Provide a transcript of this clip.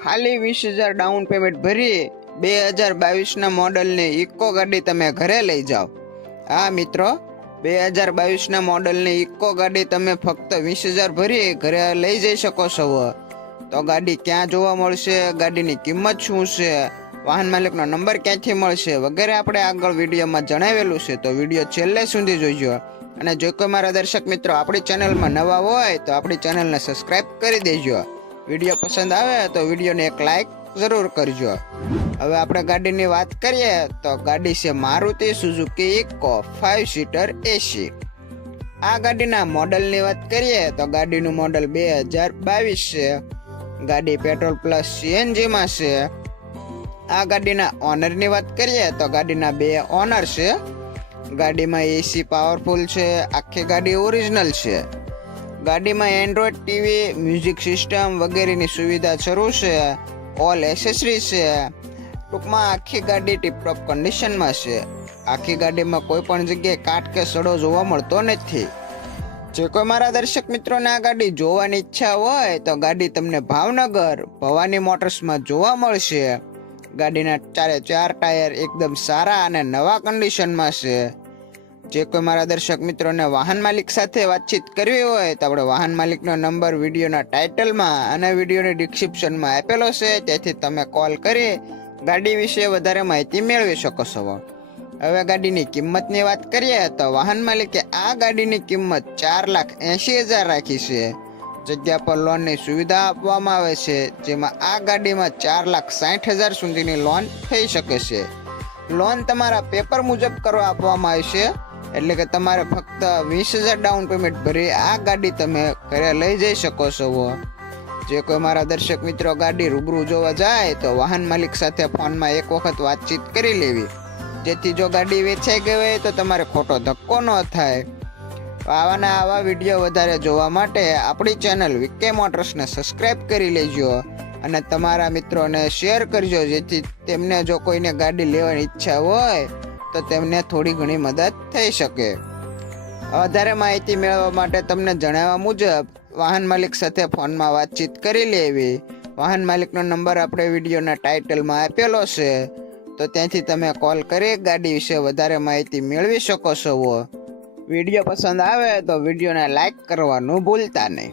ખાલી 20,000 down payment ભરી 2022ના મોડલની ઇકો ગાડી તમે ઘરે લઈ જાઓ। હા મિત્રો, 2022ના મોડલની ઇકો ગાડી તમે ફક્ત 20,000 ભરી ઘરે લઈ જઈ શકો છો। તો ગાડી ક્યાં જોવા મળશે, ગાડીની કિંમત શું છે, વાહન માલિકનો નંબર ક્યાંથી મળશે વગેરે આપણે આગળ વિડીયોમાં જણાવેલું છે। તો વિડીયો છેલ્લે સુધી જોઈજો। અને જો કોઈ મારા દર્શક મિત્રો આપણી ચેનલમાં નવા હોય તો આપણી ચેનલને સબસ્ક્રાઈબ કરી દેજો। વિડીયો પસંદ આવે તો વિડીયોને એક લાઈક જરૂર કરજો। હવે આપણે ગાડીની વાત કરીએ તો ગાડી છે Maruti Suzuki Eeco 5 seater AC. આ ગાડીના મોડલની વાત કરીએ તો ગાડીનું મોડલ 2022 છે। ગાડી પેટ્રોલ પ્લસ સીએનજીમાં છે। આ ગાડીના ઓનરની વાત કરીએ તો ગાડીના 2 ઓનર છે। ગાડીમાં એસી પાવરફુલ છે, આખી ગાડી ઓરિજિનલ છે। ગાડીમાં એન્ડ્રોઈડ ટીવી, મ્યુઝિક સિસ્ટમ વગેરેની સુવિધા શરૂ છે। ઓલ એસેસરી છે। ટૂંકમાં આખી ગાડી ટીપટોપ કન્ડિશનમાં છે। આખી ગાડીમાં કોઈ પણ જગ્યાએ કાટ કે સડો જોવા મળતો નથી। જો કોઈ મારા દર્શક મિત્રોને આ ગાડી જોવાની ઈચ્છા હોય તો ગાડી તમને ભાવનગર ભવાની મોટર્સમાં જોવા મળશે। ગાડીના 4 ટાયર એકદમ સારા અને નવા કન્ડિશનમાં છે। જે કોઈ મારા દર્શક મિત્રોને વાહન માલિક સાથે વાતચીત કરવી હોય તો આપણે વાહન માલિકનો નંબર વિડીયોના ટાઇટલમાં અને વિડીયોની ડિસ્ક્રિપ્શનમાં આપેલો છે, તેથી તમે કોલ કરી ગાડી વિશે વધારે માહિતી મેળવી શકો છો। હવે ગાડીની કિંમતની વાત કરીએ તો વાહન માલિકે આ ગાડીની કિંમત 4,80,000 રાખી છે। જગ્યા પર લોનની સુવિધા આપવામાં આવે છે, જેમાં આ ગાડીમાં 4,60,000 સુધીની લોન થઈ શકે છે। લોન તમારા પેપર મુજબ કરવા આપવામાં આવશે, એટલે કે તમારે ફક્ત 20,000 ડાઉન પેમેન્ટ ભરી આ ગાડી તમે ઘરે લઈ જઈ શકો છો। જે કોઈ મારા દર્શક મિત્રો ગાડી રૂબરૂ જોવા જાય તો વાહન માલિક સાથે ફોનમાં એક વખત વાતચીત કરી લેવી, જેથી જો ગાડી વેચાઈ ગઈ હોય તો તમારે ખોટો ધક્કો ન થાય। આવા વિડીયો વધારે જોવા માટે આપણી ચેનલ વિકે મોટર્સને સબસ્ક્રાઈબ કરી લેજો અને તમારા મિત્રોને શેર કરજો, જેથી તેમને જો કોઈને ગાડી લેવાની ઈચ્છા હોય તો તેમને થોડી ઘણી મદદ થઈ શકે। વધારે માહિતી મેળવવા માટે તમને જણાવ્યા મુજબ વાહન માલિક સાથે ફોનમાં વાતચીત કરી લેવી। વાહન માલિકનો નંબર આપણે વિડીયોના ટાઇટલમાં આપેલો છે, તો ત્યાંથી તમે કોલ કરી ગાડી વિશે વધારે માહિતી મેળવી શકો છો। વિડીયો પસંદ આવે તો વિડીયોને લાઈક કરવાનું ભૂલતા નહીં।